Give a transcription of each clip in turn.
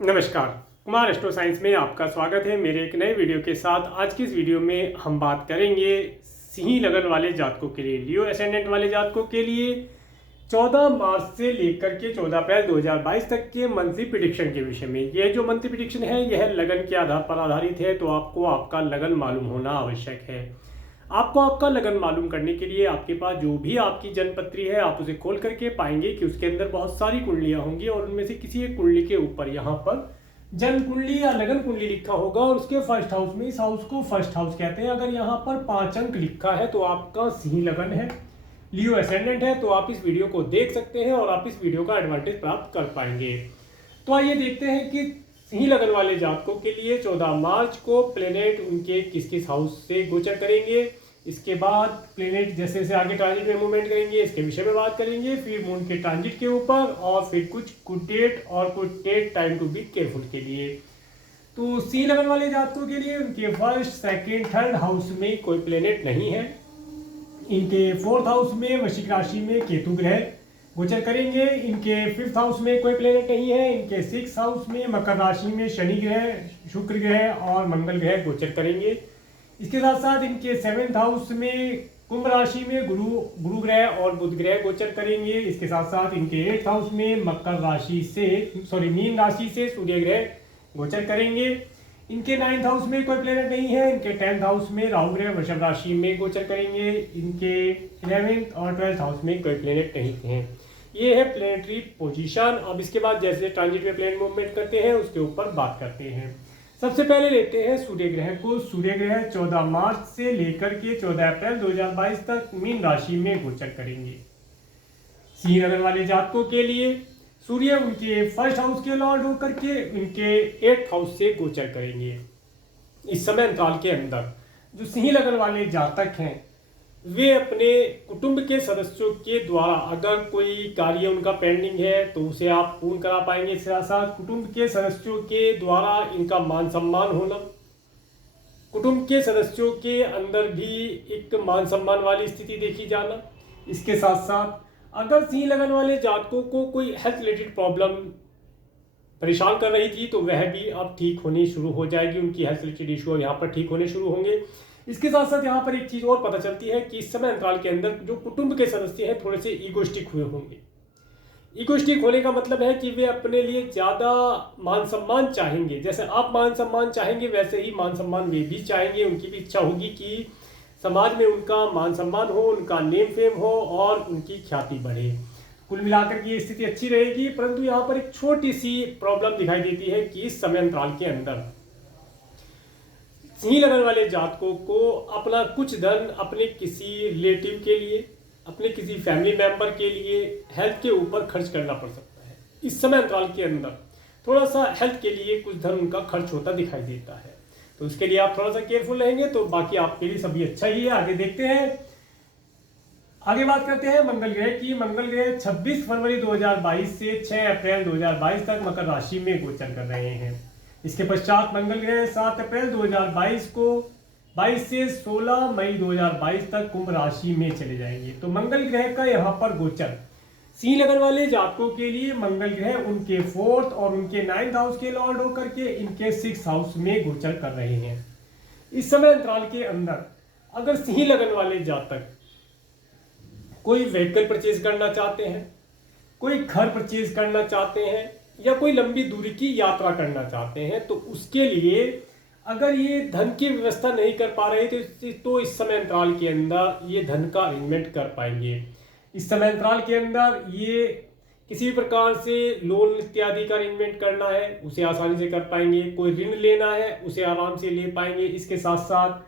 नमस्कार। Kumar astro science में आपका स्वागत है मेरे एक नए वीडियो के साथ। आज की इस वीडियो में हम बात करेंगे सिंह लगन वाले जातकों के लिए, लियो एसेंडेंट वाले जातकों के लिए 14 मार्च से लेकर के 14 अप्रैल 2022 तक के मंथली प्रिडिक्शन के विषय में। यह जो मंथली प्रिडिक्शन है यह लगन के आधार पर आधारित है, तो आपको आपका लगन मालूम होना आवश्यक है। आपको आपका लगन मालूम करने के लिए आपके पास जो भी आपकी जन्मपत्री है आप उसे खोल करके पाएंगे कि उसके अंदर बहुत सारी कुंडलियां होंगी और उनमें से किसी एक कुंडली के ऊपर यहाँ पर जन्म कुंडली या लगन कुंडली लिखा होगा और उसके फर्स्ट हाउस में, इस हाउस को फर्स्ट हाउस कहते हैं। अगर यहाँ पर 5 अंक लिखा है तो आपका सिंह लगन है, लियो एसेंडेंट है। तो आप इस वीडियो को देख सकते हैं और आप इस वीडियो का एडवांटेज प्राप्त कर पाएंगे। तो आइए देखते हैं कि सिंह लगन वाले जातकों के लिए 14 मार्च को प्लेनेट उनके किस किस हाउस से गोचर करेंगे। इसके बाद प्लेनेट जैसे जैसे आगे ट्रांजिट में मूवमेंट करेंगे इसके विषय में बात करेंगे, फिर मून के ट्रांजिट के ऊपर और फिर कुछ गुड डेट और कुछ date time to be careful के लिए। तो सिंह लगन वाले जातकों के लिए उनके फर्स्ट, सेकेंड, थर्ड हाउस में कोई प्लेनेट नहीं है। इनके फोर्थ हाउस में वृश्चिक राशि में केतु ग्रह गोचर करेंगे। इनके फिफ्थ हाउस में कोई प्लेनेट नहीं है। इनके सिक्स हाउस में मकर राशि में शनि ग्रह, शुक्र ग्रह और मंगल ग्रह गोचर करेंगे। इसके साथ साथ इनके सेवेंथ हाउस में कुंभ राशि में गुरु ग्रह और बुध ग्रह गोचर करेंगे। इसके साथ साथ इनके एट्थ हाउस में मीन राशि से सूर्य ग्रह गोचर करेंगे। इनके नाइन्थ हाउस में कोई प्लेनेट नहीं है। इनके 10th हाउस में राहु ग्रह वृषभ राशि में गोचर करेंगे। इनके 11th और 12th हाउस में कोई प्लेनेट नहीं है। ये है प्लेनेटरी पोजीशन। अब इसके बाद जैसे ट्रांजिट में प्लेनेट मूवमेंट करते हैं उसके ऊपर बात करते हैं। सबसे पहले लेते हैं सूर्य ग्रह को। सूर्य ग्रह 14 मार्च से लेकर के 14 अप्रैल 2022 तक मीन राशि में गोचर करेंगे। सिंह लगन वाले जातकों के लिए सूर्य उनके फर्स्ट हाउस के लॉर्ड होकर के उनके 8th हाउस से गोचर करेंगे। इस समय अंतराल के अंदर जो सिंह लगन वाले जातक हैं वे अपने कुटुंब के सदस्यों के द्वारा अगर कोई कार्य उनका पेंडिंग है तो उसे आप पूर्ण करा पाएंगे। इसके साथ साथ कुटुंब के सदस्यों के द्वारा इनका मान सम्मान होना, कुटुंब के सदस्यों के अंदर भी एक मान सम्मान वाली स्थिति देखी जाना। इसके साथ साथ अगर सिंह लगन वाले जातकों को कोई हेल्थ रिलेटेड प्रॉब्लम परेशान कर रही थी तो वह भी अब ठीक होनी शुरू हो जाएगी। उनकी हेल्थ रिलेटेड इशू यहाँ पर ठीक होने शुरू होंगे। इसके साथ साथ यहाँ पर एक चीज और पता चलती है कि इस समय अंतराल के अंदर जो कुटुंब के सदस्य हैं थोड़े से ईगोइस्टिक हुए होंगे। ईगोइस्टिक होने का मतलब है कि वे अपने लिए ज्यादा मान सम्मान चाहेंगे। जैसे आप मान सम्मान चाहेंगे वैसे ही मान सम्मान वे भी चाहेंगे। उनकी भी इच्छा होगी कि समाज में उनका मान सम्मान हो, उनका नेम फेम हो और उनकी ख्याति बढ़े। कुल मिलाकर की ये स्थिति अच्छी रहेगी। परंतु यहाँ पर एक छोटी सी प्रॉब्लम दिखाई देती है कि इस समय अंतराल के अंदर सिंह लगन वाले जातकों को अपना कुछ धन अपने किसी रिलेटिव के लिए, अपने किसी फैमिली मेंबर के लिए हेल्थ के ऊपर खर्च करना पड़ सकता है। इस समय अंतराल के अंदर थोड़ा सा हेल्थ के लिए कुछ धन उनका खर्च होता दिखाई देता है, तो उसके लिए आप थोड़ा सा केयरफुल रहेंगे तो बाकी आपके लिए सभी अच्छा ही है। आगे देखते हैं, आगे बात करते हैं मंगल ग्रह की। मंगल ग्रह 26 फरवरी 2022 से 6 अप्रैल 2022 तक मकर राशि में गोचर कर रहे हैं। इसके पश्चात मंगल ग्रह 7 अप्रैल 2022 को 22 से 16 मई 2022 तक कुंभ राशि में चले जाएंगे। तो मंगल ग्रह का यहाँ पर गोचर सिंह लगन वाले जातकों के लिए मंगल ग्रह उनके 4th और उनके 9th हाउस के लॉर्ड होकर के इनके 6th हाउस में गोचर कर रहे हैं। इस समय अंतराल के अंदर अगर सिंह लगन वाले जातक कोई व्हीकल परचेज करना चाहते हैं, कोई घर परचेज करना चाहते हैं या कोई लंबी दूरी की यात्रा करना चाहते हैं तो उसके लिए अगर ये धन की व्यवस्था नहीं कर पा रहे तो इस समय अंतराल के अंदर ये धन का अरेंजमेंट कर पाएंगे। इस समय अंतराल के अंदर ये किसी भी प्रकार से लोन इत्यादि का अरेंजमेंट करना है उसे आसानी से कर पाएंगे। कोई ऋण लेना है उसे आराम से ले पाएंगे। इसके साथ साथ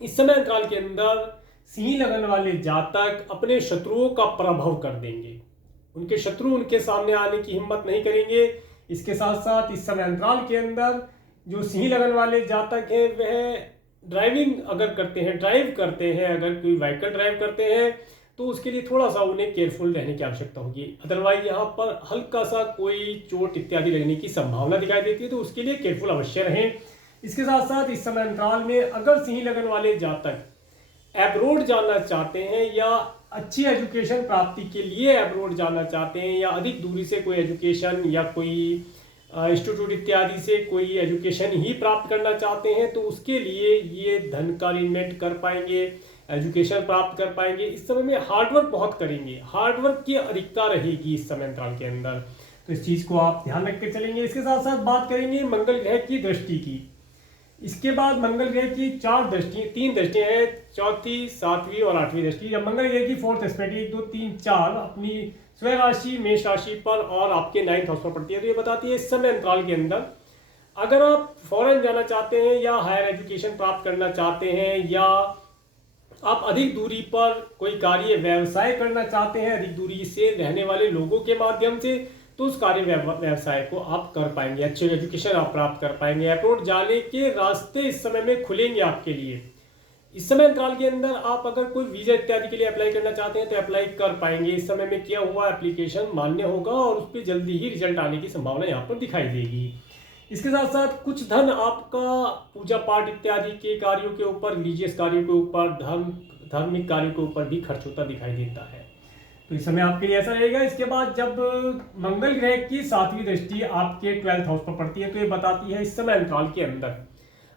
इस समय अंतराल के अंदर सिंह लगन वाले जातक अपने शत्रुओं का पराभव कर देंगे। उनके शत्रु उनके सामने आने की हिम्मत नहीं करेंगे। इसके साथ साथ इस समय अंतराल के अंदर जो सिंह लगन वाले जातक हैं वह ड्राइविंग अगर करते हैं, ड्राइव करते हैं, अगर कोई व्हीकल ड्राइव करते हैं तो उसके लिए थोड़ा सा उन्हें केयरफुल रहने की आवश्यकता होगी। अदरवाइज यहाँ पर हल्का सा कोई चोट इत्यादि लगने की संभावना दिखाई देती है, तो उसके लिए केयरफुल अवश्य रहें। इसके साथ साथ इस समय अंतराल में अगर सिंह लगन वाले जातक एब्रोड जाना चाहते हैं या अच्छी एजुकेशन प्राप्ति के लिए एब्रोड जाना चाहते हैं या अधिक दूरी से कोई एजुकेशन या कोई इंस्टीट्यूट इत्यादि से कोई एजुकेशन ही प्राप्त करना चाहते हैं तो उसके लिए ये धन का अरेंजमेंट कर पाएंगे, एजुकेशन प्राप्त कर पाएंगे। इस समय में हार्डवर्क बहुत करेंगे, हार्डवर्क की अधिकता रहेगी इस समय अंतराल के अंदर, तो इस चीज़ को आप ध्यान रख के चलेंगे। इसके साथ साथ बात करेंगे मंगल ग्रह की दृष्टि की। इसके बाद मंगल ग्रह की तीन दृष्टियां हैं, चौथी, सातवीं और आठवीं दृष्टि। जब मंगल ग्रह की फोर्थ एस्पेक्ट 1 2 3 4 अपनी स्वयं राशि मेष राशि पर और आपके 9th हाउस पर पड़ती है, तो ये बताती है इस समय अंतराल के अंदर अगर आप फॉरेन जाना चाहते हैं या हायर एजुकेशन प्राप्त करना चाहते हैं या आप अधिक दूरी पर कोई कार्य व्यवसाय करना चाहते हैं, अधिक दूरी से रहने वाले लोगों के माध्यम से, तो उस कार्य व्यवसाय को आप कर पाएंगे, अच्छे एजुकेशन आप प्राप्त कर पाएंगे। अब्रॉड जाने के रास्ते इस समय में खुलेंगे आपके लिए। इस समय अंतराल के अंदर आप अगर कोई वीजा इत्यादि के लिए अप्लाई करना चाहते हैं तो अप्लाई कर पाएंगे। इस समय में किया हुआ एप्लीकेशन मान्य होगा और उस पर जल्दी ही रिजल्ट आने की संभावना यहाँ पर दिखाई देगी। इसके साथ साथ कुछ धन आपका पूजा पाठ इत्यादि के कार्यों के ऊपर, रिलीजियस कार्यों के ऊपर, धार्मिक कार्यों के ऊपर भी खर्च होता दिखाई देता है, तो इस समय आपके लिए ऐसा रहेगा। इसके बाद जब मंगल ग्रह की 7वीं दृष्टि आपके 12th हाउस पर पड़ती है तो ये बताती है इस समय अंतराल के अंदर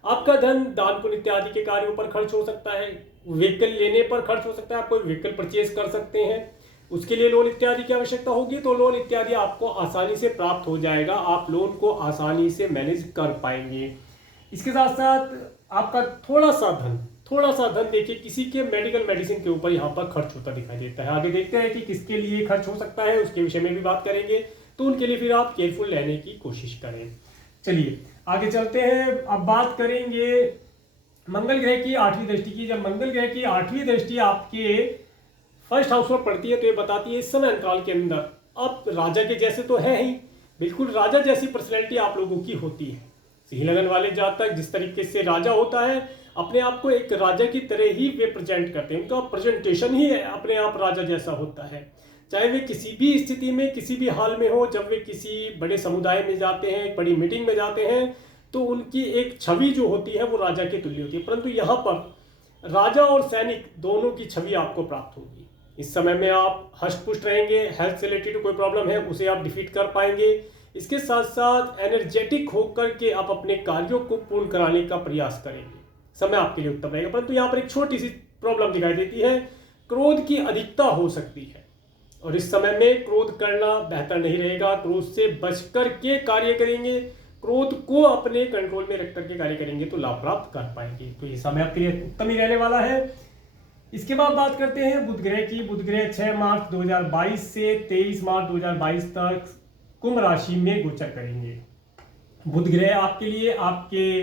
आपका धन दान पुण्य इत्यादि के कार्यों पर खर्च हो सकता है, व्हीकल लेने पर खर्च हो सकता है, आप कोई व्हीकल परचेज कर सकते हैं, उसके लिए लोन इत्यादि की आवश्यकता होगी तो लोन इत्यादि आपको आसानी से प्राप्त हो जाएगा, आप लोन को आसानी से मैनेज कर पाएंगे। इसके साथ साथ आपका थोड़ा सा धन देखिए किसी के मेडिकल मेडिसिन के ऊपर यहाँ पर खर्च होता दिखाई देता है। आगे देखते हैं कि किसके लिए खर्च हो सकता है, उसके विषय में भी बात करेंगे, तो उनके लिए फिर आप केयरफुल रहने की कोशिश करें। चलिए आगे चलते हैं। अब बात करेंगे मंगल ग्रह की 8वीं दृष्टि की। जब मंगल ग्रह की 8वीं दृष्टि आपके फर्स्ट हाउस पर पड़ती है तो ये बताती है इस समय अंतराल के अंदर आप राजा के जैसे तो है ही, बिल्कुल राजा जैसी पर्सनैलिटी आप लोगों की होती है। सिंह लगन वाले जातक जिस तरीके से राजा होता है अपने आप को एक राजा की तरह ही वे प्रेजेंट करते हैं, उनका प्रेजेंटेशन ही अपने आप राजा जैसा होता है। चाहे वे किसी भी स्थिति में किसी भी हाल में हो, जब वे किसी बड़े समुदाय में जाते हैं, एक बड़ी मीटिंग में जाते हैं तो उनकी एक छवि जो होती है वो राजा के तुल्य होती है। परंतु यहाँ पर राजा और सैनिक दोनों की छवि आपको प्राप्त होगी। इस समय में आप हष्ट पुष्ट रहेंगे, हेल्थ से रिलेटेड कोई प्रॉब्लम है उसे आप डिफीट कर पाएंगे। इसके साथ साथ एनर्जेटिक होकर के आप अपने कार्यों को पूर्ण कराने का प्रयास करेंगे, समय आपके लिए उत्तम रहेगा। परंतु यहाँ पर एक छोटी सी प्रॉब्लम दिखाई देती है, क्रोध की अधिकता हो सकती है और इस समय में क्रोध करना बेहतर नहीं रहेगा। क्रोध से बच कर के कार्य करेंगे, क्रोध को अपने कंट्रोल में रख करके कार्य करेंगे तो लाभ प्राप्त कर पाएंगे, तो ये समय आपके लिए उत्तम ही रहने वाला है। इसके बाद बात करते हैं बुध ग्रह की। बुध ग्रह 6 मार्च 2022 से 23 मार्च 2022 तक कुंभ राशि में गोचर करेंगे। बुध ग्रह आपके लिए आपके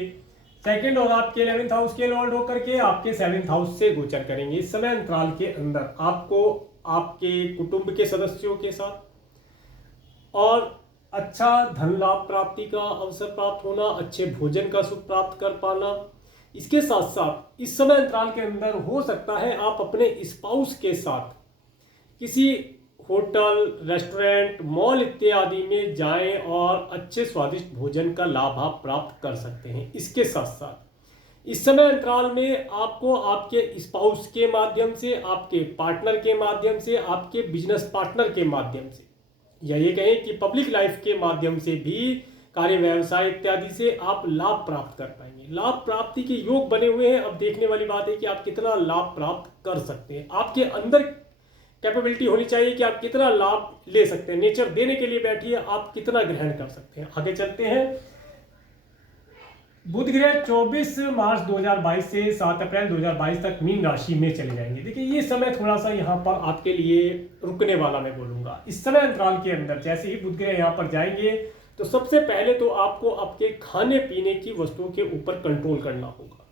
सेकंड और आपके 11th हाउस के लॉर्ड होकर के आपके 7th हाउस से गोचर करेंगे। इस समय अंतराल के अंदर आपको आपके कुटुंब के सदस्यों के साथ और अच्छा धन लाभ प्राप्ति का अवसर प्राप्त होना, अच्छे भोजन का सुख प्राप्त कर पाना। इसके साथ साथ इस समय अंतराल के अंदर हो सकता है आप अपने स्पाउस के साथ किसी होटल, रेस्टोरेंट, मॉल इत्यादि में जाएं और अच्छे स्वादिष्ट भोजन का लाभ आप प्राप्त कर सकते हैं। इसके साथ साथ इस समय अंतराल में आपको आपके स्पाउस के माध्यम से, आपके पार्टनर के माध्यम से, आपके बिजनेस पार्टनर के माध्यम से या ये कहें कि पब्लिक लाइफ के माध्यम से भी कार्य व्यवसाय इत्यादि से आप लाभ प्राप्त कर पाएंगे। लाभ प्राप्ति के योग बने हुए हैं। अब देखने वाली बात है कि आप कितना लाभ प्राप्त कर सकते हैं। आपके अंदर कैपेबिलिटी होनी चाहिए कि आप कितना लाभ ले सकते हैं। नेचर देने के लिए बैठिए, आप कितना ग्रहण कर सकते हैं। आगे चलते हैं। बुध ग्रह 24 मार्च 2022 से 7 अप्रैल 2022 तक मीन राशि में चले जाएंगे। देखिए ये समय थोड़ा सा यहाँ पर आपके लिए रुकने वाला मैं बोलूंगा। इस समय अंतराल के अंदर जैसे ही बुध ग्रह यहाँ पर जाएंगे तो सबसे पहले तो आपको आपके खाने पीने की वस्तुओं के ऊपर कंट्रोल करना होगा।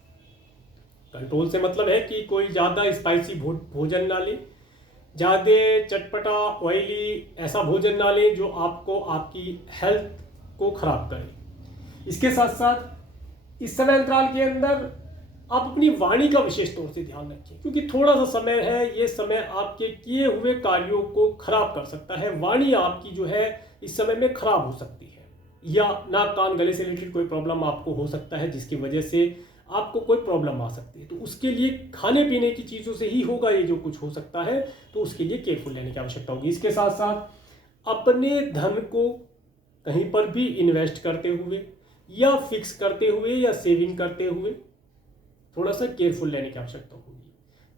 कंट्रोल से मतलब है कि कोई ज़्यादा स्पाइसी भोजन ना ले, ज़्यादा चटपटा ऑयली ऐसा भोजन ना ले जो आपको आपकी हेल्थ को खराब करे। इसके साथ साथ इस समय अंतराल के अंदर आप अपनी वाणी का विशेष तौर से ध्यान रखें, क्योंकि थोड़ा सा समय है, ये समय आपके किए हुए कार्यों को खराब कर सकता है। वाणी आपकी जो है इस समय में खराब हो सकती है, या नाक कान गले से रिलेटेड कोई प्रॉब्लम आपको हो सकता है जिसकी वजह से आपको कोई प्रॉब्लम आ सकती है। तो उसके लिए खाने पीने की चीज़ों से ही होगा ये जो कुछ हो सकता है, तो उसके लिए केयरफुल रहने की आवश्यकता होगी। इसके साथ साथ अपने धन को कहीं पर भी इन्वेस्ट करते हुए या फिक्स करते हुए या सेविंग करते हुए थोड़ा सा केयरफुल रहने की आवश्यकता होगी।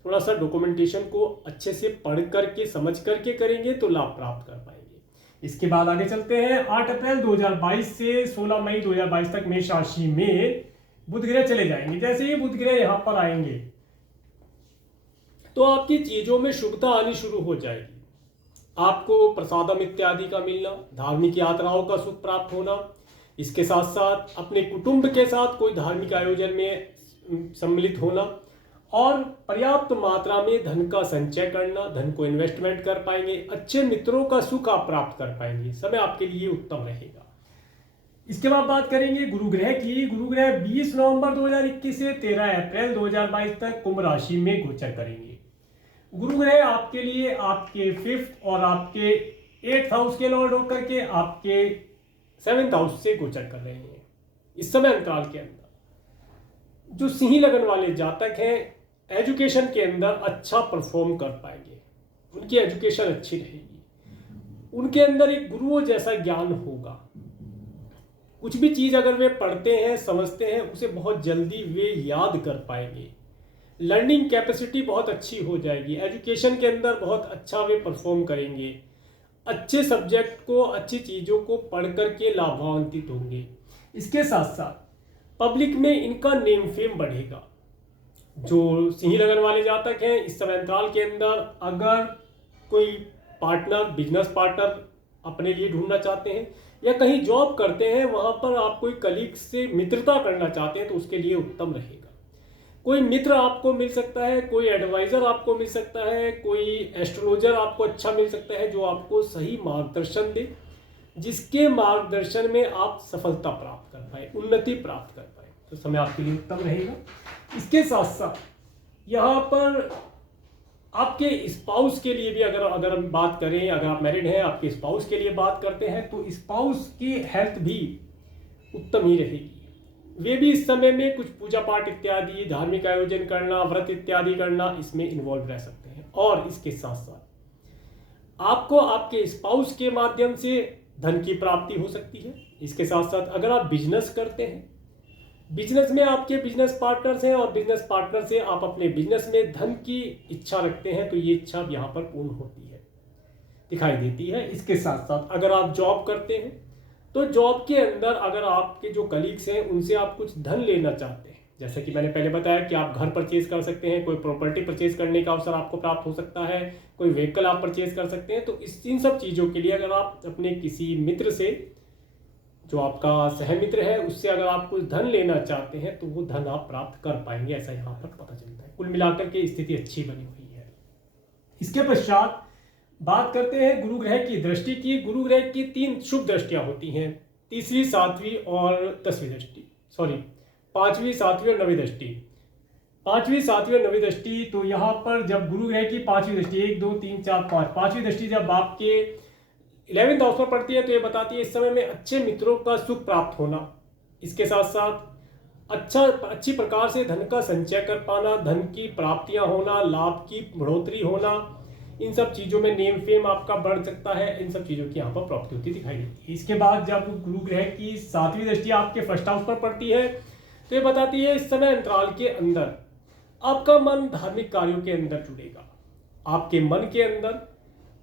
थोड़ा सा डॉक्यूमेंटेशन को अच्छे से पढ़ करके समझ करके करेंगे तो लाभ प्राप्त कर पाएंगे। इसके बाद आगे चलते हैं। 8 अप्रैल 2022 से 16 मई 2022 तक मेष राशि में बुध ग्रह चले जाएंगे। जैसे ही बुध ग्रह यहाँ पर आएंगे तो आपकी चीजों में शुभता आनी शुरू हो जाएगी। आपको प्रसादम इत्यादि का मिलना, धार्मिक यात्राओं का सुख प्राप्त होना, इसके साथ साथ अपने कुटुंब के साथ कोई धार्मिक आयोजन में सम्मिलित होना और पर्याप्त मात्रा में धन का संचय करना, धन को इन्वेस्टमेंट कर पाएंगे, अच्छे मित्रों का सुख आप प्राप्त कर पाएंगे। समय आपके लिए उत्तम रहेगा। इसके बाद बात करेंगे गुरु ग्रह की। गुरु ग्रह 20 नवंबर 2021 से 13 अप्रैल 2022 तक कुंभ राशि में गोचर करेंगे। गुरु ग्रह आपके लिए आपके 5th और आपके 8th हाउस के लॉर्ड होकर के आपके 7th हाउस से गोचर कर रहे हैं। इस समय अंतराल के अंदर जो सिंह लगन वाले जातक हैं एजुकेशन के अंदर अच्छा परफॉर्म कर पाएंगे, उनकी एजुकेशन अच्छी रहेगी, उनके अंदर एक गुरुओं जैसा ज्ञान होगा। कुछ भी चीज अगर वे पढ़ते हैं समझते हैं उसे बहुत जल्दी वे याद कर पाएंगे। लर्निंग कैपेसिटी बहुत अच्छी हो जाएगी। एजुकेशन के अंदर बहुत अच्छा वे परफॉर्म करेंगे। अच्छे सब्जेक्ट को, अच्छी चीज़ों को पढ़ करके लाभान्वित होंगे। इसके साथ साथ पब्लिक में इनका नेम फेम बढ़ेगा। जो सिंह लगन वाले जातक हैं इस समय अंतराल के अंदर अगर कोई पार्टनर, बिजनेस पार्टनर अपने लिए ढूंढना चाहते हैं या कहीं जॉब करते हैं वहां पर आप कोई कलीग से मित्रता करना चाहते हैं तो उसके लिए उत्तम रहेगा। कोई मित्र आपको मिल सकता है, कोई एडवाइजर आपको मिल सकता है, कोई एस्ट्रोलॉजर आपको अच्छा मिल सकता है जो आपको सही मार्गदर्शन दे, जिसके मार्गदर्शन में आप सफलता प्राप्त कर पाए, उन्नति प्राप्त कर पाए, तो समय आपके लिए उत्तम रहेगा। इसके साथ साथ यहाँ पर आपके स्पाउस के लिए भी अगर हम बात करें, अगर आप मैरिड हैं आपके स्पाउस के लिए बात करते हैं तो स्पाउस की हेल्थ भी उत्तम ही रहेगी। वे भी इस समय में कुछ पूजा पाठ इत्यादि, धार्मिक आयोजन करना, व्रत इत्यादि करना, इसमें इन्वॉल्व रह सकते हैं। और इसके साथ साथ आपको आपके स्पाउस के माध्यम से धन की प्राप्ति हो सकती है। इसके साथ साथ अगर आप बिजनेस करते हैं, बिजनेस में आपके बिजनेस पार्टनर्स हैं और बिजनेस पार्टनर से आप अपने बिजनेस में धन की इच्छा रखते हैं तो ये इच्छा यहाँ पर पूर्ण होती है, दिखाई देती है। इसके साथ साथ अगर आप जॉब करते हैं तो जॉब के अंदर अगर आपके जो कलीग्स हैं उनसे आप कुछ धन लेना चाहते हैं, जैसे कि मैंने पहले बताया कि आप घर परचेज कर सकते हैं, कोई प्रॉपर्टी परचेज करने का अवसर आपको प्राप्त हो सकता है, कोई व्हीकल आप परचेज कर सकते हैं। तो इन सब चीज़ों के लिए अगर आप अपने किसी मित्र से, जो आपका सहमित्र है, उससे अगर आप कुछ धन लेना चाहते हैं तो वो धन आप प्राप्त कर पाएंगे, ऐसा यहाँ पर पता चलता है। कुल मिलाकर के स्थिति अच्छी बनी हुई है। इसके पश्चात बात करते हैं गुरु ग्रह की दृष्टि की। गुरु ग्रह की 3 शुभ दृष्टियां होती हैं, 3वीं, 7वीं और 10वीं दृष्टि, 5वीं, 7वीं और 9वीं दृष्टि। 5वीं, 7वीं और 9वीं दृष्टि, तो यहाँ पर जब गुरु ग्रह की 5वीं दृष्टि, 1 2 3 4 5, 5वीं दृष्टि जब आपके 11th हाउस पर पड़ती है तो ये बताती है इस समय में अच्छे मित्रों का सुख प्राप्त होना, इसके साथ साथ अच्छी प्रकार से धन का संचय कर पाना, धन की प्राप्तियां होना, लाभ की बढ़ोतरी होना, इन सब चीज़ों में नेम फेम आपका बढ़ सकता है। इन सब चीज़ों की यहाँ पर प्राप्ति होती दिखाई देती है। इसके बाद जब गुरु ग्रह की 7वीं दृष्टि आपके 1st हाउस पर पड़ती है तो ये बताती है इस समय अंतराल के अंदर आपका मन धार्मिक कार्यों के अंदर जुड़ेगा। आपके मन के अंदर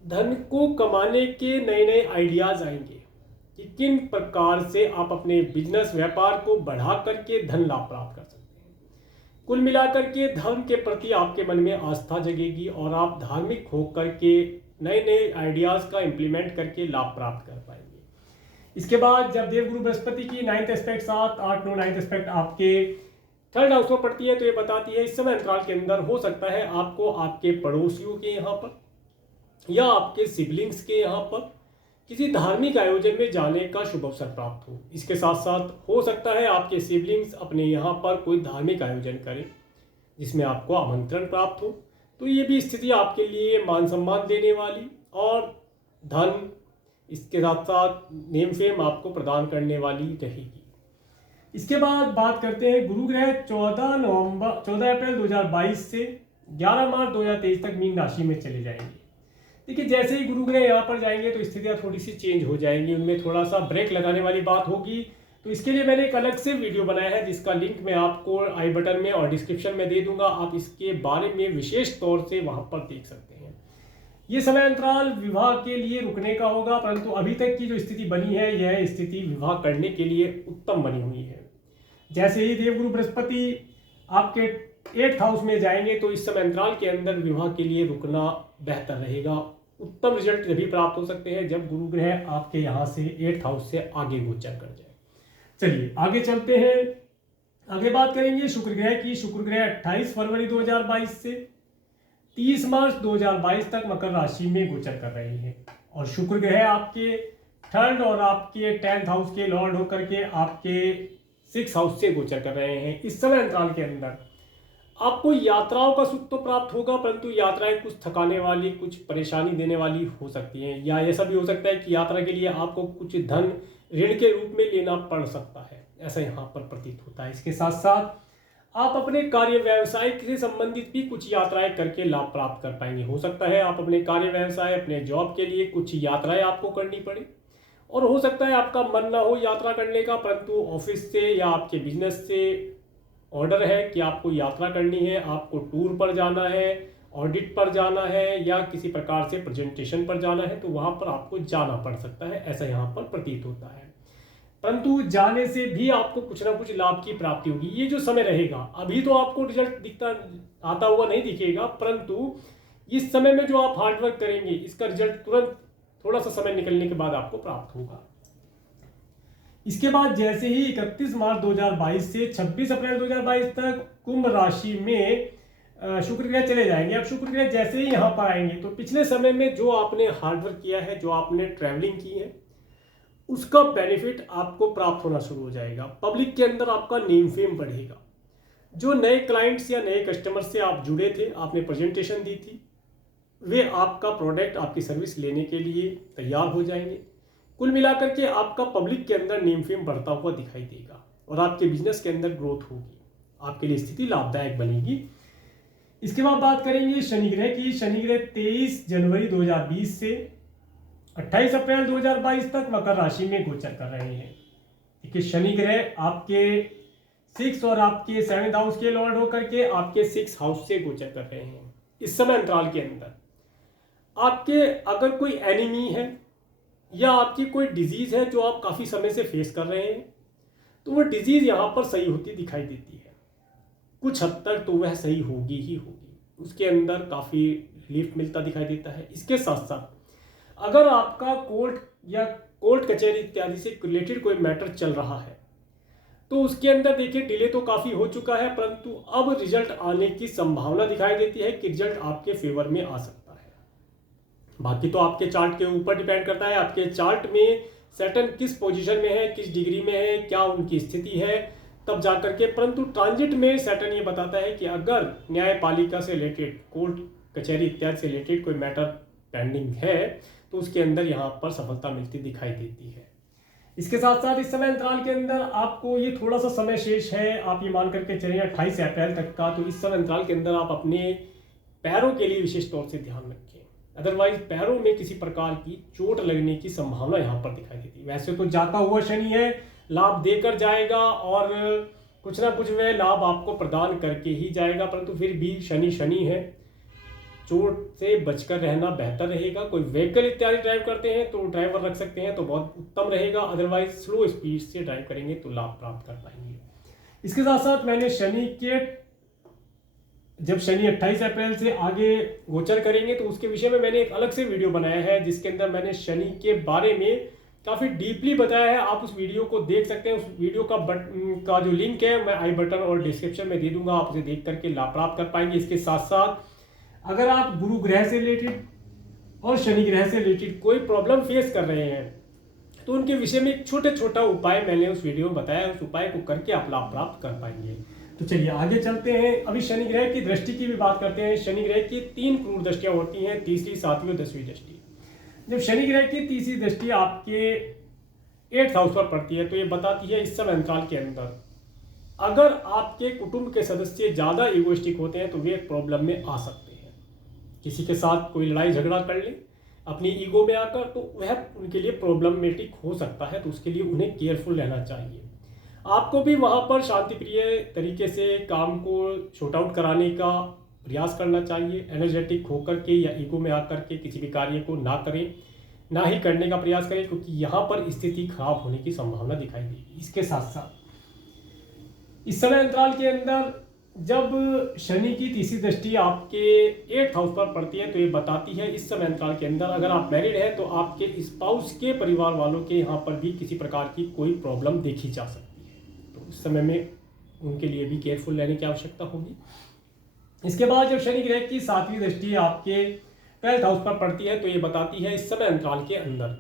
धन को कमाने के नए नए आइडियाज आएंगे कि किन प्रकार से आप अपने बिजनेस व्यापार को बढ़ा करके धन लाभ प्राप्त कर सकते हैं। कुल मिलाकर के धर्म के प्रति आपके मन में आस्था जगेगी और आप धार्मिक होकर के नए नए आइडियाज का इम्प्लीमेंट करके लाभ प्राप्त कर पाएंगे। इसके बाद जब देवगुरु बृहस्पति की 9th एस्पेक्ट, 7, 8, 9, 9th एस्पेक्ट आपके 3rd हाउस में पड़ती है तो ये बताती है इस समय अंतराल के अंदर हो सकता है आपको आपके पड़ोसियों के यहाँ पर या आपके सिबलिंग्स के यहाँ पर किसी धार्मिक आयोजन में जाने का शुभ अवसर प्राप्त हो। इसके साथ साथ हो सकता है आपके सिबलिंग्स अपने यहाँ पर कोई धार्मिक आयोजन करें जिसमें आपको आमंत्रण प्राप्त हो, तो ये भी स्थिति आपके लिए मान सम्मान देने वाली और धन, इसके साथ साथ नेम फेम आपको प्रदान करने वाली रहेगी। इसके बाद बात करते हैं गुरु ग्रह 14 अप्रैल 2022 से 11 मार्च 2023 तक मीन राशि में चले जाएंगे। देखिए जैसे ही गुरु ग्रह यहाँ पर जाएंगे तो स्थितियाँ थोड़ी सी चेंज हो जाएंगी, उनमें थोड़ा सा ब्रेक लगाने वाली बात होगी। तो इसके लिए मैंने एक अलग से वीडियो बनाया है जिसका लिंक मैं आपको आई बटन में और डिस्क्रिप्शन में दे दूंगा, आप इसके बारे में विशेष तौर से वहाँ पर देख सकते हैं। ये समय अंतराल विवाह के लिए रुकने का होगा, परंतु अभी तक की जो स्थिति बनी है यह स्थिति विवाह करने के लिए उत्तम बनी हुई है। जैसे ही देवगुरु बृहस्पति आपके 8th हाउस में जाएंगे तो इस समय अंतराल के अंदर विवाह के लिए रुकना बेहतर रहेगा। उत्तम रिजल्ट तभी प्राप्त हो सकते हैं जब गुरु ग्रह आपके यहाँ से 8th हाउस से आगे गोचर कर जाए। चलिए आगे चलते हैं, आगे बात करेंगे शुक्र ग्रह की। शुक्र ग्रह 28 फरवरी 2022 से 30 मार्च 2022 तक मकर राशि में गोचर कर रहे हैं और शुक्र ग्रह आपके 3rd और आपके 10th हाउस के लॉर्ड होकर के आपके 6th हाउस से गोचर कर रहे हैं। इस समय अंतराल के अंदर आपको यात्राओं का सुख तो प्राप्त होगा, परंतु यात्राएं कुछ थकाने वाली, कुछ परेशानी देने वाली हो सकती हैं, या ऐसा भी हो सकता है कि यात्रा के लिए आपको कुछ धन ऋण के रूप में लेना पड़ सकता है, ऐसा यहाँ पर प्रतीत होता है। इसके साथ साथ आप अपने कार्य व्यवसाय से संबंधित भी कुछ यात्राएं करके लाभ प्राप्त कर पाएंगे। हो सकता है आप अपने कार्य व्यवसाय, अपने जॉब के लिए कुछ यात्राएं आपको करनी पड़े, और हो सकता है आपका मन ना हो यात्रा करने का, परंतु ऑफिस से या आपके बिजनेस से ऑर्डर है कि आपको यात्रा करनी है, आपको टूर पर जाना है, ऑडिट पर जाना है, या किसी प्रकार से प्रेजेंटेशन पर जाना है, तो वहाँ पर आपको जाना पड़ सकता है, ऐसा यहाँ पर प्रतीत होता है। परंतु जाने से भी आपको कुछ ना कुछ लाभ की प्राप्ति होगी। ये जो समय रहेगा, अभी तो आपको रिजल्ट दिखता आता हुआ नहीं दिखेगा, परंतु इस समय में जो आप हार्डवर्क करेंगे इसका रिजल्ट तुरंत थोड़ा सा समय निकलने के बाद आपको प्राप्त होगा। इसके बाद जैसे ही 31 मार्च 2022 से 26 अप्रैल 2022 तक कुंभ राशि में शुक्र ग्रह चले जाएंगे। अब शुक्र ग्रह जैसे ही यहाँ पर आएंगे तो पिछले समय में जो आपने हार्डवर्क किया है, जो आपने ट्रैवलिंग की है, उसका बेनिफिट आपको प्राप्त होना शुरू हो जाएगा। पब्लिक के अंदर आपका नेम फेम बढ़ेगा। जो नए क्लाइंट्स या नए कस्टमर से आप जुड़े थे, आपने प्रेजेंटेशन दी थी, वे आपका प्रोडक्ट, आपकी सर्विस लेने के लिए तैयार हो जाएंगे। कुल मिलाकर के आपका पब्लिक के अंदर नेम फेम बढ़ता हुआ दिखाई देगा और आपके बिजनेस के अंदर ग्रोथ होगी, आपके लिए स्थिति लाभदायक बनेगी। इसके बाद बात करेंगे शनि ग्रह की। शनि ग्रह 23 जनवरी 2020 से 28 अप्रैल 2022 तक मकर राशि में गोचर कर रहे हैं। देखिए शनि ग्रह आपके 6 और आपके 7th हाउस के लॉर्ड होकर के आपके 6th हाउस से गोचर कर रहे हैं। इस समय अंतराल के अंदर आपके अगर कोई एनिमी है या आपकी कोई डिजीज है जो आप काफी समय से फेस कर रहे हैं, तो वो डिजीज यहाँ पर सही होती दिखाई देती है। कुछ हद तक तो वह सही होगी ही होगी, उसके अंदर काफी रिलीफ मिलता दिखाई देता है। इसके साथ साथ अगर आपका कोर्ट या कोर्ट कचहरी इत्यादि से रिलेटेड कोई मैटर चल रहा है तो उसके अंदर देखिए डिले तो काफी हो चुका है, परंतु अब रिजल्ट आने की संभावना दिखाई देती है कि रिजल्ट आपके फेवर में आ सकता है। बाकी तो आपके चार्ट के ऊपर डिपेंड करता है, आपके चार्ट में सैटर्न किस पोजीशन में है, किस डिग्री में है, क्या उनकी स्थिति है, तब जाकर के। परंतु ट्रांजिट में सैटर्न ये बताता है कि अगर न्यायपालिका से रिलेटेड, कोर्ट कचहरी इत्यादि से रिलेटेड कोई मैटर पेंडिंग है तो उसके अंदर यहाँ पर सफलता मिलती दिखाई देती है। इसके साथ साथ इस समय अंतराल के अंदर आपको ये थोड़ा सा समय शेष है, आप ये मान करके चलिए 28 अप्रैल तक का। तो इस समय अंतराल के अंदर आप अपने पैरों के लिए विशेष तौर से ध्यान रखें, अदरवाइज पैरों में किसी प्रकार की चोट लगने की संभावना यहाँ पर दिखाई देती है। वैसे तो जाता हुआ शनि है, लाभ देकर जाएगा और कुछ ना कुछ वह लाभ आपको प्रदान करके ही जाएगा, परंतु फिर भी शनि शनि है, चोट से बचकर रहना बेहतर रहेगा। कोई व्हीकल इत्यादि ड्राइव करते हैं तो ड्राइवर रख सकते हैं तो बहुत उत्तम रहेगा, अदरवाइज स्लो स्पीड से ड्राइव करेंगे तो लाभ प्राप्त कर पाएंगे। इसके साथ साथ मैंने शनि के, जब शनि 28 अप्रैल से आगे गोचर करेंगे तो उसके विषय में मैंने एक अलग से वीडियो बनाया है जिसके अंदर मैंने शनि के बारे में काफ़ी डीपली बताया है। आप उस वीडियो को देख सकते हैं। उस वीडियो का जो लिंक है मैं आई बटन और डिस्क्रिप्शन में दे दूंगा, आप उसे देख करके लाभ प्राप्त कर पाएंगे। इसके साथ साथ अगर आप गुरु ग्रह से रिलेटेड और शनि ग्रह से रिलेटेड कोई प्रॉब्लम फेस कर रहे हैं तो उनके विषय में एक छोटा उपाय मैंने उस वीडियो में बताया, उस उपाय को करके आप लाभ प्राप्त कर पाएंगे। तो चलिए आगे चलते हैं। अभी शनि ग्रह की दृष्टि की भी बात करते हैं। शनि ग्रह की 3 क्रूर दृष्टियां होती हैं, तीसरी, 7वीं और 10वीं दृष्टि। जब शनि ग्रह की तीसरी दृष्टि आपके 8th हाउस पर पड़ती है तो ये बताती है इस समय अंतराल के अंदर अगर आपके कुटुंब के सदस्य ज़्यादा इगोइस्टिक होते हैं तो वे प्रॉब्लम में आ सकते हैं। किसी के साथ कोई लड़ाई झगड़ा कर ले अपनी ईगो में आकर, तो वह उनके लिए प्रॉब्लमेटिक हो सकता है। तो उसके लिए उन्हें केयरफुल रहना चाहिए। आपको भी वहाँ पर शांतिप्रिय तरीके से काम को शॉर्ट आउट कराने का प्रयास करना चाहिए। एनर्जेटिक होकर के या ईगो में आकर के किसी भी कार्य को ना करें, ना ही करने का प्रयास करें, क्योंकि यहाँ पर स्थिति खराब होने की संभावना दिखाई देगी। इसके साथ साथ इस समय अंतराल के अंदर जब शनि की तीसरी दृष्टि आपके 8th हाउस पर पड़ती है, तो ये बताती है इस समय अंतराल के अंदर अगर आप मैरिड हैं तो आपके स्पाउस के परिवार वालों के यहाँ पर भी किसी प्रकार की कोई प्रॉब्लम देखी जा सकती है। तो उस समय में उनके लिए भी केयरफुल रहने की आवश्यकता होगी। इसके बाद जब शनि ग्रह की 7वीं दृष्टि आपके 12th हाउस पर पड़ती है, तो ये बताती है इस समय अंतराल के अंदर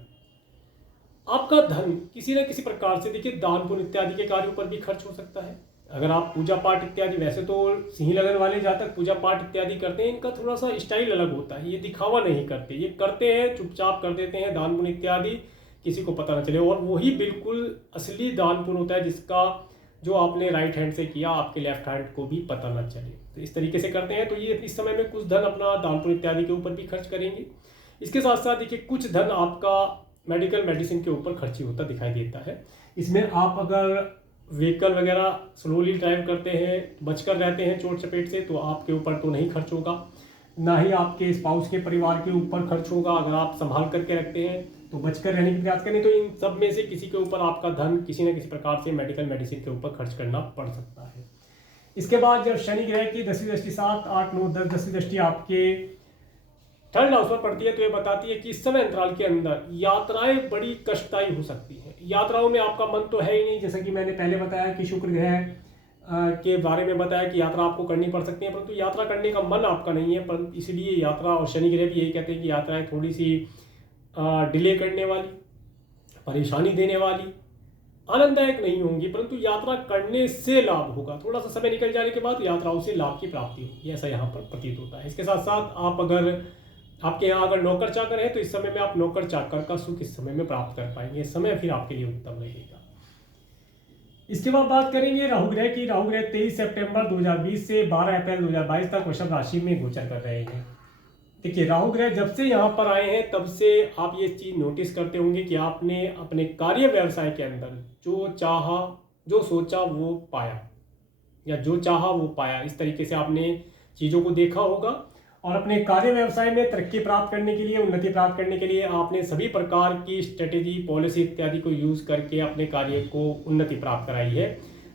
आपका धन किसी न किसी प्रकार से, देखिए, दान पुण्य इत्यादि के कार्यों पर भी खर्च हो सकता है। अगर आप पूजा पाठ इत्यादि, वैसे तो सिंह लगन वाले जातक पूजा पाठ इत्यादि करते हैं, इनका थोड़ा सा स्टाइल अलग होता है, ये दिखावा नहीं करते, ये करते हैं चुपचाप कर देते हैं दान पुण्य इत्यादि, किसी को पता ना चले। और वही बिल्कुल असली दान पुण्य होता है जिसका जो आपने राइट हैंड से किया आपके लेफ्ट हैंड को भी पता ना चले। तो इस तरीके से करते हैं। तो ये इस समय में कुछ धन अपना दान पुण्य इत्यादि के ऊपर भी खर्च करेंगे। इसके साथ साथ देखिए कुछ धन आपका मेडिसिन के ऊपर खर्ची होता दिखाई देता है। इसमें आप अगर व्हीकल वगैरह स्लोली ड्राइव करते हैं, बचकर रहते हैं चोट चपेट से, तो आपके ऊपर तो नहीं खर्च होगा, ना ही आपके स्पाउस के परिवार के ऊपर खर्च होगा। अगर आप संभाल करके रखते हैं तो बचकर रहने की प्रयास करें। तो इन सब में से किसी के ऊपर आपका धन किसी न किसी प्रकार से मेडिसिन के ऊपर खर्च करना पड़ सकता है। इसके बाद जब शनि ग्रह की 10वीं दृष्टि 7, 8, 9, 10 10वीं दृष्टि आपके 3rd हाउस पर पड़ती है, तो ये बताती है कि इस समय अंतराल के अंदर यात्राएं बड़ी कष्टदायी हो सकती हैं। यात्राओं में आपका मन तो है ही नहीं, जैसा कि मैंने पहले बताया कि शुक्र ग्रह के बारे में बताया कि यात्रा आपको करनी पड़ सकती है, परंतु यात्रा करने का मन आपका नहीं है। पर इसलिए यात्रा, और शनि ग्रह भी यही कहते हैं कि यात्राएं थोड़ी सी डिले करने वाली, परेशानी देने वाली, आनंददायक नहीं होंगी, परंतु यात्रा करने से लाभ होगा। थोड़ा सा समय निकल जाने के बाद यात्राओं से लाभ की प्राप्ति होगी, ऐसा यहाँ पर प्रतीत होता है। इसके साथ साथ आप अगर आपके यहाँ अगर नौकर चाकर है तो इस समय में आप नौकर चाकर का सुख इस समय में प्राप्त कर पाएंगे। समय फिर आपके लिए उत्तम रहेगा। इसके बाद बात करेंगे राहु ग्रह की। राहु ग्रह 23 सितंबर 2020 से 12 अप्रैल 2022 तक वृषभ राशि में गोचर कर रहे हैं। देखिए, राहु ग्रह जब से यहाँ पर आए हैं तब से आप ये चीज नोटिस करते होंगे कि आपने अपने कार्य व्यवसाय के अंदर जो चाहा, जो सोचा वो पाया, या जो चाहा वो पाया, इस तरीके से आपने चीजों को देखा होगा। और अपने कार्य व्यवसाय में तरक्की प्राप्त करने के लिए, उन्नति प्राप्त करने के लिए आपने सभी प्रकार की स्ट्रेटेजी, पॉलिसी इत्यादि को यूज करके अपने कार्य को उन्नति प्राप्त कराई है।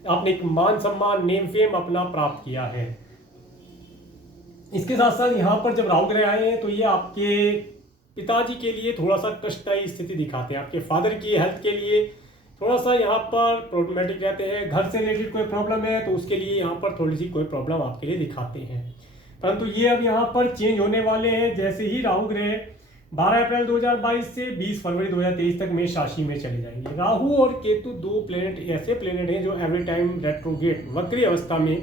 आपने एक मान सम्मान, नेम फेम अपना प्राप्त किया है। इसके साथ साथ यहाँ पर जब राहु ग्रह आए हैं तो ये आपके पिताजी के लिए थोड़ा सा कष्टदायी स्थिति दिखाते हैं। आपके फादर की हेल्थ के लिए थोड़ा सा यहाँ पर प्रॉब्लमेटिक रहते हैं। घर से रिलेटेड कोई प्रॉब्लम है तो उसके लिए यहाँ पर थोड़ी सी कोई प्रॉब्लम आपके लिए दिखाते हैं, परंतु ये अब यहाँ पर चेंज होने वाले हैं। जैसे ही राहु ग्रह 12 अप्रैल 2022 से 20 फरवरी 2023 तक मेष राशि में चले जाएंगे। राहु और केतु दो प्लेनेट ऐसे प्लेनेट हैं जो एवरी टाइम रेट्रोगेट, वक्री अवस्था में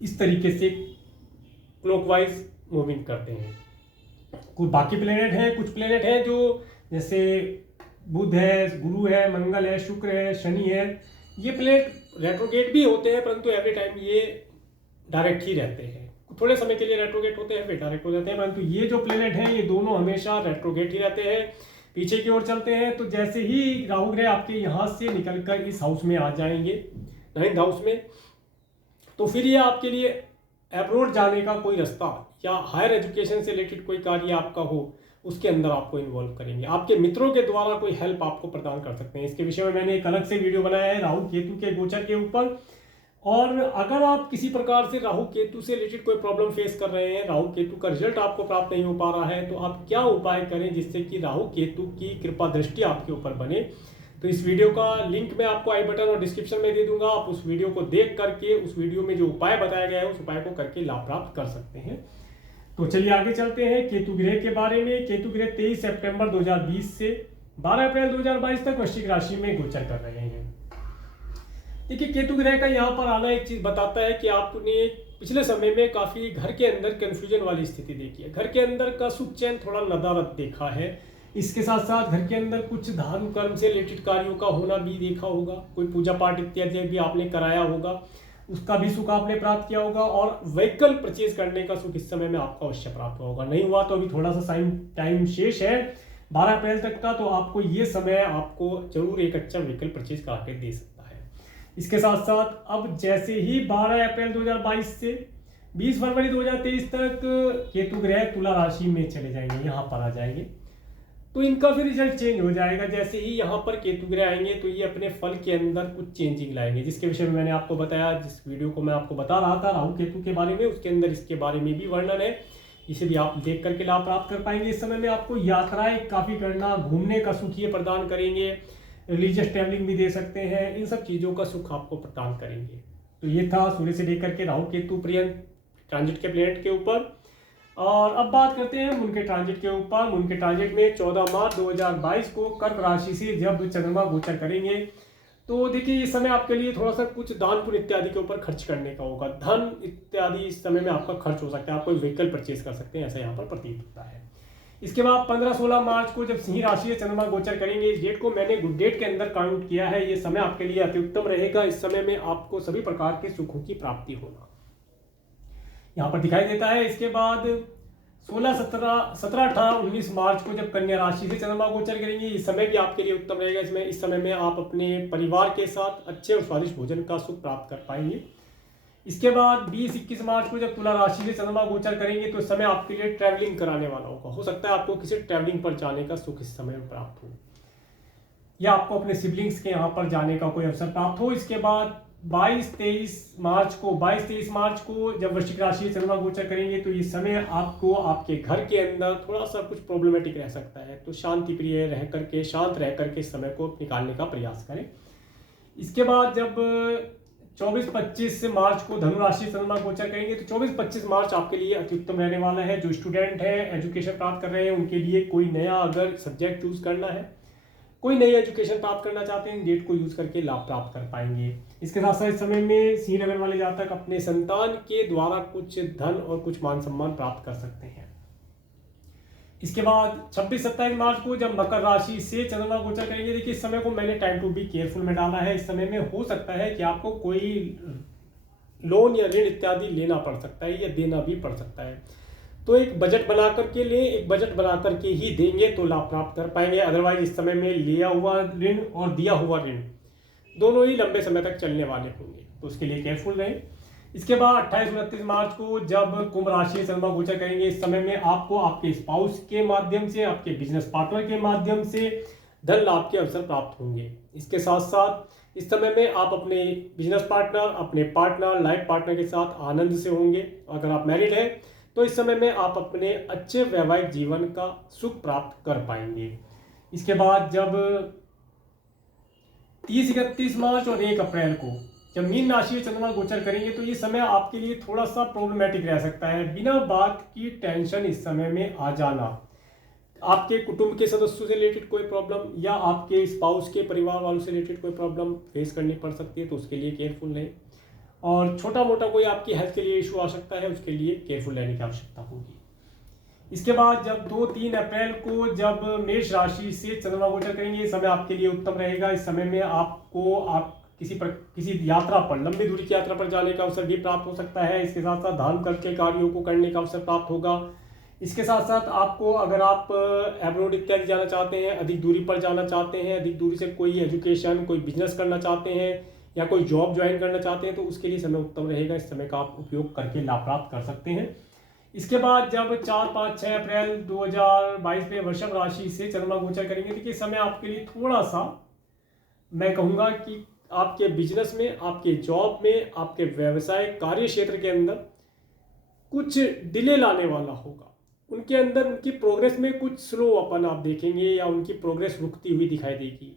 इस तरीके से क्लॉकवाइज मूविंग करते हैं। कुछ बाकी प्लेनेट हैं, कुछ प्लेनेट हैं जो जैसे बुध है, गुरु है, मंगल है, शुक्र है, शनि है, ये प्लेनेट रेट्रोगेट भी होते हैं, परंतु एवरी टाइम ये डायरेक्ट ही रहते हैं। थोड़े समय के लिए रेट्रोगेट होते हैं, फिर डायरेक्ट हो जाते हैं, परंतु ये जो प्लेनेट हैं ये दोनों हमेशा रेट्रोगेट ही रहते हैं, पीछे की ओर चलते हैं। तो जैसे ही राहु ग्रह आपके यहाँ से निकलकर इस हाउस में आ जाएंगे, 9th हाउस में, तो फिर ये आपके लिए अब्रॉड जाने का कोई रास्ता या हायर एजुकेशन से रिलेटेड कोई कार्य आपका हो, उसके अंदर आपको इन्वॉल्व करेंगे। आपके मित्रों के द्वारा कोई हेल्प आपको प्रदान कर सकते हैं। इसके विषय में मैंने एक अलग से वीडियो बनाया है राहु केतु के गोचर के ऊपर। और अगर आप किसी प्रकार से राहु केतु से रिलेटेड कोई प्रॉब्लम फेस कर रहे हैं, राहु केतु का रिजल्ट आपको प्राप्त नहीं हो पा रहा है, तो आप क्या उपाय करें जिससे कि राहु केतु की कृपा दृष्टि आपके ऊपर बने। तो इस वीडियो का लिंक मैं आपको आई बटन और डिस्क्रिप्शन में दे दूंगा। आप उस वीडियो को देख करके उस वीडियो में जो उपाय बताया गया है उस उपाय को करके लाभ प्राप्त कर सकते हैं। तो चलिए आगे चलते हैं केतु ग्रह के बारे में। केतु ग्रह 23 सितंबर 2020 से 12 अप्रैल 2022 तक वृश्चिक राशि में गोचर कर रहे हैं। देखिए, केतु ग्रह का यहाँ पर आना एक चीज बताता है कि आपने पिछले समय में काफी घर के अंदर कंफ्यूजन वाली स्थिति देखी है, घर के अंदर का सुख चैन थोड़ा नदारद देखा है। इसके साथ साथ घर के अंदर कुछ धर्म कर्म से रिलेटेड कार्यों का होना भी देखा होगा, कोई पूजा पाठ इत्यादि भी आपने कराया होगा। उसका भी सुख आपने प्राप्त किया होगा, और व्हीकल परचेज करने का सुख इस समय में आपको अवश्य प्राप्त होगा। नहीं हुआ तो अभी थोड़ा सा टाइम शेष है 12 अप्रैल तक का, तो आपको ये समय आपको जरूर एक अच्छा व्हीकल परचेज करा के दे सकता है। इसके साथ साथ अब जैसे ही 12 अप्रैल 2022 से 20 फरवरी 2023 तक केतु ग्रह तुला राशि में चले जाएंगे, यहाँ पर आ जाएंगे, तो इनका फिर रिजल्ट चेंज हो जाएगा। जैसे ही यहाँ पर केतु ग्रह आएंगे तो ये अपने फल के अंदर कुछ चेंजिंग लाएंगे, जिसके विषय में मैंने आपको बताया, जिस वीडियो को मैं आपको बता रहा था राहु केतु के बारे में, उसके अंदर इसके बारे में भी वर्णन है। इसे भी आप देख करके लाभ प्राप्त कर पाएंगे। इस समय में आपको यात्राएं काफ़ी करना, घूमने का सुख ये प्रदान करेंगे, रिलीजियस ट्रैवलिंग भी दे सकते हैं, इन सब चीज़ों का सुख आपको प्रदान करेंगे। तो ये था सूर्य से लेकर के राहु केतु पर्यंत ट्रांजिट के प्लेनेट के ऊपर। और अब बात करते हैं मून के ट्रांजिट के ऊपर। मून के ट्रांजिट में 14 मार्च 2022 को कर्क राशि से जब चंद्रमा गोचर करेंगे, तो देखिए इस समय आपके लिए थोड़ा सा कुछ दान पुण्य इत्यादि के ऊपर खर्च करने का होगा। धन इत्यादि इस समय में आपका खर्च हो सकता है, आप कोई व्हीकल परचेज कर सकते हैं, ऐसा यहाँ पर प्रतीत होता है। इसके बाद 15-16 मार्च को जब सिंह राशि से चंद्रमा गोचर करेंगे, इस डेट को मैंने गुड डेट के अंदर काउंट किया है। ये समय आपके लिए अति उत्तम रहेगा। इस समय में आपको सभी प्रकार के सुखों की प्राप्ति होना यहाँ पर दिखाई देता है। इसके बाद 16, 17, 18, 19 मार्च को जब कन्या राशि से चंद्रमा गोचर करेंगे, इस समय भी आपके लिए उत्तम रहेगा। इस समय में आप अपने परिवार के साथ अच्छे और स्वादिष्ट भोजन का सुख प्राप्त कर पाएंगे। इसके बाद 20-21 मार्च को जब तुला राशि से चंद्रमा गोचर करेंगे, तो इस समय आपके लिए ट्रैवलिंग कराने वाला होगा। हो सकता है आपको किसी ट्रैवलिंग पर जाने का सुख इस समय में प्राप्त हो, या आपको अपने सिबलिंग्स के यहाँ पर जाने का कोई अवसर प्राप्त हो। इसके बाद 22-23 मार्च को जब वृश्चिक राशि से चंद्रमा गोचर करेंगे, तो ये समय आपको आपके घर के अंदर थोड़ा सा कुछ प्रॉब्लमेटिक रह सकता है, तो शांति प्रिय रह करके, शांत रह करके इस समय को निकालने का प्रयास करें। इसके बाद जब 24-25 मार्च को धनु राशि से चंद्रमा गोचर करेंगे, तो 24-25 मार्च आपके लिए अति उत्तम रहने वाला है। जो स्टूडेंट है, एजुकेशन प्राप्त कर रहे हैं, उनके लिए कोई नया अगर सब्जेक्ट चूज करना है, कोई नई एजुकेशन प्राप्त करना चाहते हैं, डेट को यूज करके लाभ प्राप्त कर पाएंगे। इसके साथ साथ इस समय में सिंह लग्न वाले जातक अपने संतान के द्वारा कुछ धन और कुछ मान सम्मान प्राप्त कर सकते हैं। इसके बाद 26-27 मार्च को जब मकर राशि से चंद्रमा गोचर करेंगे, देखिए इस समय को मैंने टाइम टू बी केयरफुल में डाला है। इस समय में हो सकता है कि आपको कोई लोन या ऋण इत्यादि लेना पड़ सकता है, या देना भी पड़ सकता है, तो एक बजट बना करके लें, एक बजट बना करके ही देंगे तो लाभ प्राप्त कर पाएंगे। अदरवाइज इस समय में लिया हुआ ऋण और दिया हुआ ऋण दोनों ही लंबे समय तक चलने वाले होंगे, तो उसके लिए केयरफुल रहें। इसके बाद 28-29 मार्च को जब कुंभ राशि से चंद्रमा गोचर करेंगे, इस समय में आपको आपके स्पाउस के माध्यम से, आपके बिजनेस पार्टनर के माध्यम से धन लाभ के अवसर प्राप्त होंगे। इसके साथ साथ इस समय में आप अपने बिजनेस पार्टनर, अपने पार्टनर, लाइफ पार्टनर के साथ आनंद से होंगे। अगर आप मैरिड हैं तो इस समय में आप अपने अच्छे वैवाहिक जीवन का सुख प्राप्त कर पाएंगे। इसके बाद जब 30-31 मार्च और 1 अप्रैल को जब मीन राशि में चंद्रमा गोचर करेंगे, तो ये समय आपके लिए थोड़ा सा प्रॉब्लमेटिक रह सकता है। बिना बात की टेंशन इस समय में आ जाना, आपके कुटुंब के सदस्यों से रिलेटेड कोई प्रॉब्लम, या आपके स्पाउस के परिवार वालों से रिलेटेड कोई प्रॉब्लम फेस करनी पड़ सकती है, तो उसके लिए केयरफुल रहें। और छोटा मोटा कोई आपकी हेल्थ के लिए इशू आ सकता है, उसके लिए केयरफुल रहने की आवश्यकता होगी। इसके बाद जब 2-3 अप्रैल को जब मेष राशि से चंद्रमा गोचर करेंगे, समय आपके लिए उत्तम रहेगा। इस समय में आपको किसी यात्रा पर, लंबी दूरी की यात्रा पर जाने का अवसर भी प्राप्त हो सकता है। इसके साथ साथ धार्मिक कर्म के कार्यों को करने का अवसर प्राप्त होगा। इसके साथ साथ आपको, अगर आप एब्रोड इत्यादि जाना चाहते हैं, अधिक दूरी पर जाना चाहते हैं, अधिक दूरी से कोई एजुकेशन, कोई बिजनेस करना चाहते हैं, या कोई जॉब ज्वाइन करना चाहते हैं, तो उसके लिए समय उत्तम रहेगा। इस समय का आप उपयोग करके लाभ प्राप्त कर सकते हैं। इसके बाद जब 4-5-6 अप्रैल 2022 में वृषभ राशि से चंद्रमा गोचर करेंगे, देखिए समय आपके लिए थोड़ा सा, मैं कहूँगा कि आपके बिजनेस में, आपके जॉब में, आपके व्यवसाय कार्य क्षेत्र के अंदर कुछ डिले लाने वाला होगा। उनके अंदर, उनकी प्रोग्रेस में कुछ स्लो अपन आप देखेंगे, या उनकी प्रोग्रेस रुकती हुई दिखाई देगी।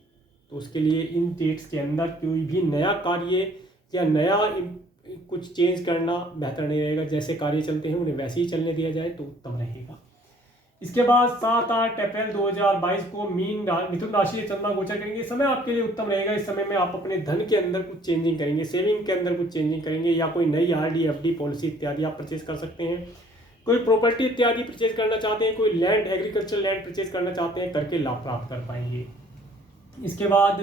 तो उसके लिए इन डेट्स के अंदर कोई भी नया कार्य या नया कुछ चेंज करना बेहतर नहीं रहेगा। जैसे कार्य चलते हैं उन्हें वैसे ही चलने दिया जाए तो उत्तम रहेगा। इसके बाद 7-8 अप्रैल 2022 को मिथुन राशि से चंद्रमा गोचर करेंगे, समय आपके लिए उत्तम रहेगा। इस समय में आप अपने धन के अंदर कुछ चेंजिंग करेंगे, सेविंग के अंदर कुछ चेंजिंग करेंगे, या कोई नई RD FD पॉलिसी इत्यादि आप परचेज कर सकते हैं। कोई प्रॉपर्टी इत्यादि परचेज करना चाहते हैं, कोई लैंड, एग्रीकल्चर लैंड परचेज करना चाहते हैं, करके लाभ प्राप्त कर पाएंगे। इसके बाद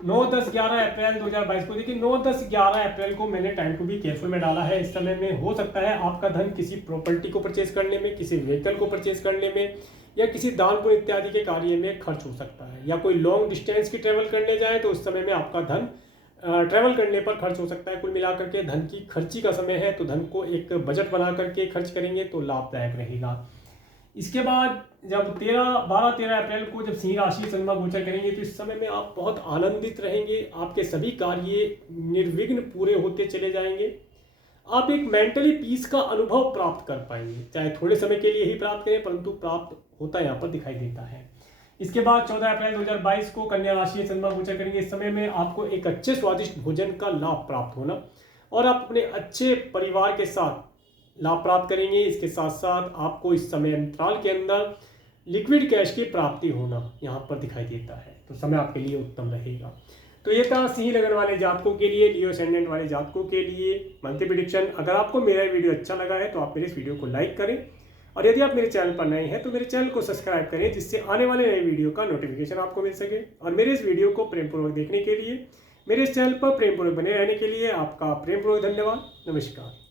9, 10, 11 अप्रैल 2022 को। देखिए 9, 10, 11 अप्रैल को मैंने टाइम टू बी केयरफुल में डाला है। इस समय में हो सकता है आपका धन किसी प्रॉपर्टी को परचेज करने में, किसी व्हीकल को परचेज करने में, या किसी दान पुण्य इत्यादि के कार्य में खर्च हो सकता है, या कोई लॉन्ग डिस्टेंस की ट्रेवल करने जाए तो उस समय में आपका धन ट्रैवल करने पर खर्च हो सकता है। कुल मिलाकर के धन की खर्ची का समय है, तो धन को एक बजट बना करके खर्च करेंगे तो लाभदायक रहेगा। इसके बाद जब 12-13 अप्रैल को जब सिंह राशि चंद्रमा गोचर करेंगे तो इस समय में आप बहुत आनंदित रहेंगे। आपके सभी कार्य निर्विघ्न पूरे होते चले जाएंगे। आप एक मेंटली पीस का अनुभव प्राप्त कर पाएंगे, चाहे थोड़े समय के लिए ही प्राप्त करें, परंतु प्राप्त होता यहाँ पर दिखाई देता है। इसके बाद 14 अप्रैल 2022 को कन्या राशि चंद्रमा गोचर करेंगे। इस समय में आपको एक अच्छे स्वादिष्ट भोजन का लाभ प्राप्त होना और आप अपने अच्छे परिवार के साथ लाभ प्राप्त करेंगे। इसके साथ साथ आपको इस समय अंतराल के अंदर लिक्विड कैश की प्राप्ति होना यहाँ पर दिखाई देता है, तो समय आपके लिए उत्तम रहेगा। तो ये था सिंह लगन वाले जातकों के लिए, लियो असेंडेंट वाले जातकों के लिए मंथली प्रेडिक्शन। अगर आपको मेरा वीडियो अच्छा लगा है तो आप मेरे इस वीडियो को लाइक करें, और यदि आप मेरे चैनल पर नए हैं तो मेरे चैनल को सब्सक्राइब करें, जिससे आने वाले नए वीडियो का नोटिफिकेशन आपको मिल सके। और मेरे इस वीडियो को प्रेमपूर्वक देखने के लिए, मेरे इस चैनल पर प्रेमपूर्वक बने रहने के लिए आपका प्रेमपूर्वक धन्यवाद। नमस्कार।